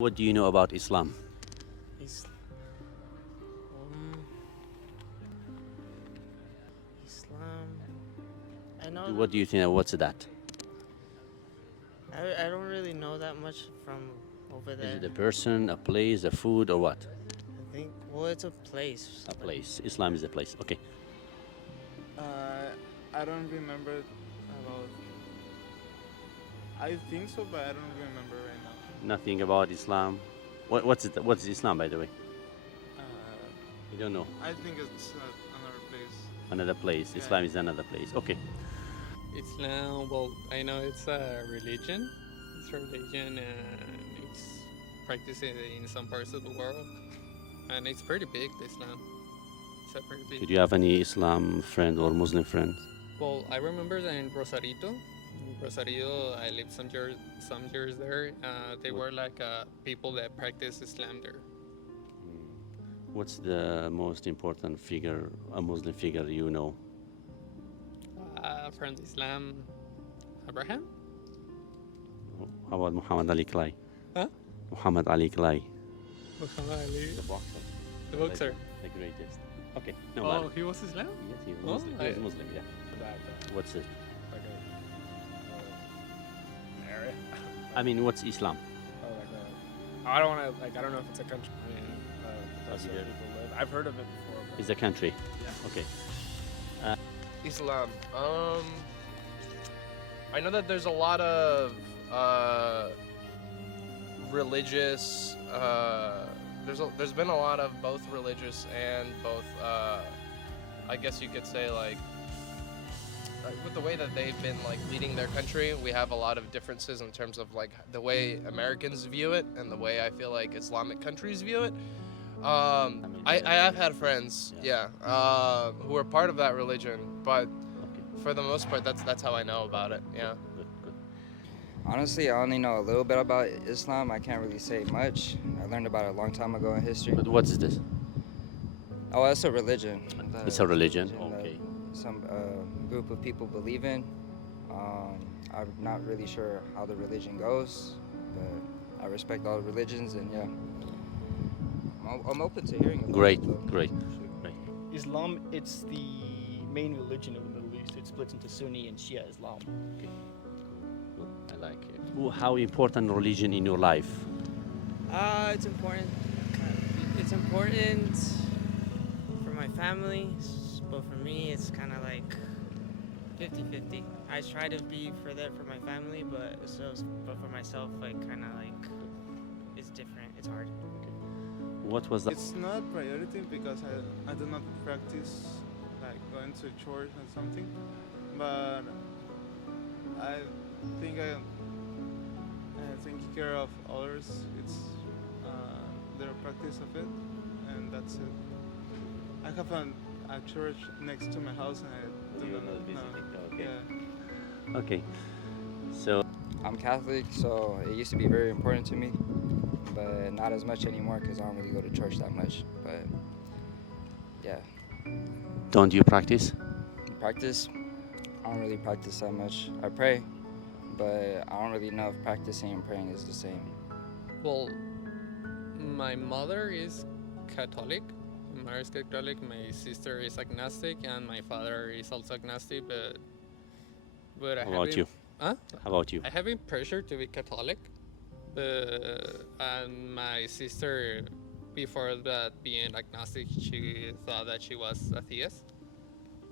What do you know about Islam? Islam. I know. What do you think? What's that? I don't really know that much from over there. Is it a person, a place, a food, or what? I think. Well, it's a place. A place. Islam is a place. Okay. I don't remember about. I think so, but I don't remember right now. Nothing about Islam. What's it? What's Islam, by the way? You don't know. I think it's another place. Another place. Yeah. Islam is another place. Okay. Islam, well, I know it's a religion. It's a religion and it's practiced in some parts of the world. And it's pretty big, Islam. It's a pretty big. Did you have any Islam friend or Muslim friend? Well, I remember that in Rosarito. In Rosario, I lived some years there. They were like people that practice Islam there. What's the most important figure, a Muslim figure you know? From Islam, Abraham? How about Muhammad Ali Clay? Huh? Muhammad Ali Clay. Muhammad Ali, The boxer. the boxer. The greatest. Okay. No Oh, matter. he was Islam? Yes, he was Oh, Muslim. He was Muslim, yeah. What's it? Like an area. I mean, what's Islam? Oh, I don't want to, I don't know if it's a country. I mean, that's where you people live. I've heard of it before. But It's a country. Yeah. Okay. Islam. I know that there's a lot of religious. There's been a lot of both religious and both. I guess you could say like with the way that they've been like leading their country, we have a lot of differences in terms of like the way Americans view it and the way I feel like Islamic countries view it. I have had friends, who are part of that religion, but for the most part, that's how I know about it. Yeah. Good, good. Honestly, I only know a little bit about Islam. I can't really say much. I learned about it a long time ago in history. But what is this? Oh, it's a religion. It's a religion. that Okay. Some group of people believe in. I'm not really sure how the religion goes, but I respect all religions, and yeah, I'm open to hearing about Great, it. though. great. Islam, it's the main religion of the Middle East. It splits into Sunni and Shia Islam. I like it. How important religion in your life? It's important. It's important for my family, but for me, it's kind of like 50-50. I try to be for my family, but for myself, like kind of like it's different. It's hard. What was that? It's not priority because I do not practice like going to church or something, but I think taking care of others. It's their practice of it, and that's it. I have a church next to my house, and I do not know. Okay. Yeah. Okay. So, I'm Catholic, so it used to be very important to me, but not as much anymore because I don't really go to church that much. But yeah, don't you practice? practice, I don't really practice that much. I pray, but I don't really know if practicing and praying is the same. Well, my mother is Catholic. My mother is Catholic. My sister is agnostic, and my father is also agnostic. But I How about have you? Huh? How about you? I have been pressured to be Catholic, and my sister, before that being agnostic, she thought that she was atheist,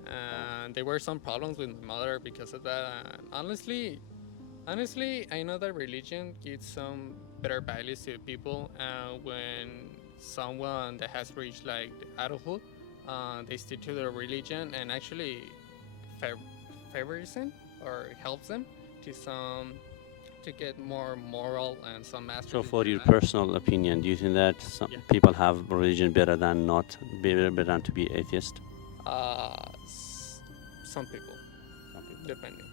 and there were some problems with my mother because of that. And honestly, I know that religion gives some better values to people, and when someone that has reached like adulthood, they stick to their religion and actually favors them or helps them to get more moral and some aspects. So, for of your that. personal opinion, do you think that some people have religion better than to be atheist? Some people, depending.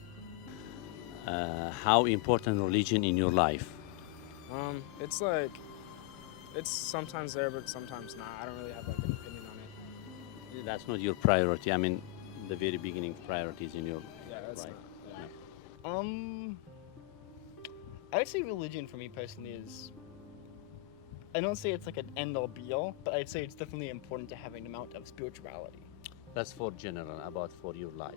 How important religion in your life? It's like, it's sometimes there, but sometimes not. I don't really have like an opinion on it. That's not your priority. I mean, the very beginning priorities in your Yeah, that's life. not. I would say religion for me personally is I don't say it's like an end-all be-all, but I'd say it's definitely important to have an amount of spirituality. That's for general, about for your life.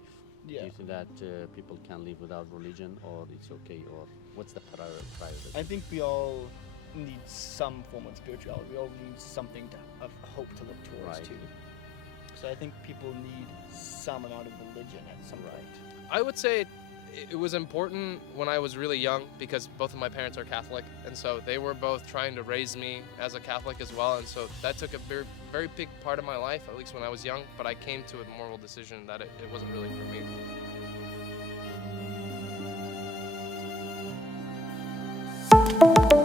Yeah. Do you think that people can live without religion, or it's okay, or what's the priority? I think we all need some form of spirituality. We all need something of hope to look towards too. So I think people need some amount of religion at some point. I would say it was important when I was really young because both of my parents are Catholic, and so they were both trying to raise me as a Catholic as well, and so that took a very, very big part of my life, at least when I was young, but I came to a moral decision that it wasn't really for me.